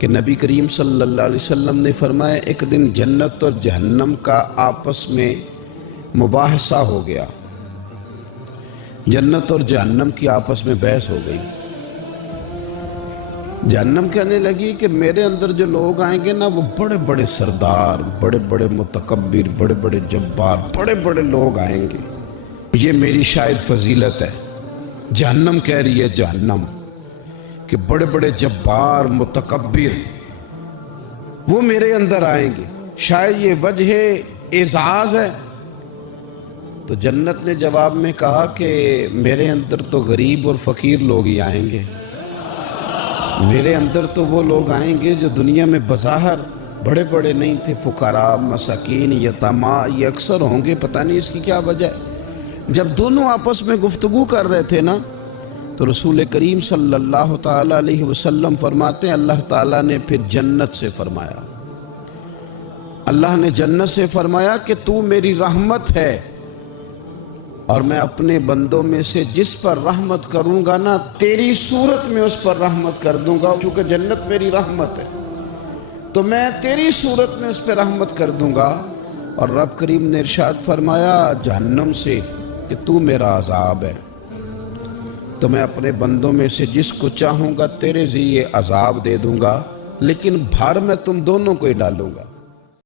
کہ نبی کریم صلی اللہ علیہ وسلم نے فرمایا ایک دن جنت اور جہنم کا آپس میں مباحثہ ہو گیا، جنت اور جہنم کی آپس میں بحث ہو گئی۔ جہنم کہنے لگی کہ میرے اندر جو لوگ آئیں گے نا وہ بڑے بڑے سردار، بڑے بڑے متکبر، بڑے بڑے جبار، بڑے بڑے لوگ آئیں گے، یہ میری شاید فضیلت ہے۔ جہنم کہہ رہی ہے جہنم کہ بڑے بڑے جبار متکبر وہ میرے اندر آئیں گے، شاید یہ وجہ اعزاز ہے۔ تو جنت نے جواب میں کہا کہ میرے اندر تو غریب اور فقیر لوگ ہی آئیں گے، میرے اندر تو وہ لوگ آئیں گے جو دنیا میں بظاہر بڑے بڑے نہیں تھے، فقراء، مساکین، یتامہ، یہ اکثر ہوں گے، پتہ نہیں اس کی کیا وجہ ہے۔ جب دونوں آپس میں گفتگو کر رہے تھے نا تو رسول کریم صلی اللہ تعالیٰ علیہ وسلم فرماتے ہیں اللہ تعالیٰ نے پھر جنت سے فرمایا، اللہ نے جنت سے فرمایا کہ تو میری رحمت ہے اور میں اپنے بندوں میں سے جس پر رحمت کروں گا نا تیری صورت میں اس پر رحمت کر دوں گا، چونکہ جنت میری رحمت ہے تو میں تیری صورت میں اس پہ رحمت کر دوں گا۔ اور رب کریم نے ارشاد فرمایا جہنم سے کہ تو میرا عذاب ہے، تو میں اپنے بندوں میں سے جس کو چاہوں گا تیرے ذریعے عذاب دے دوں گا، لیکن بھر میں تم دونوں کو ہی ڈالوں گا۔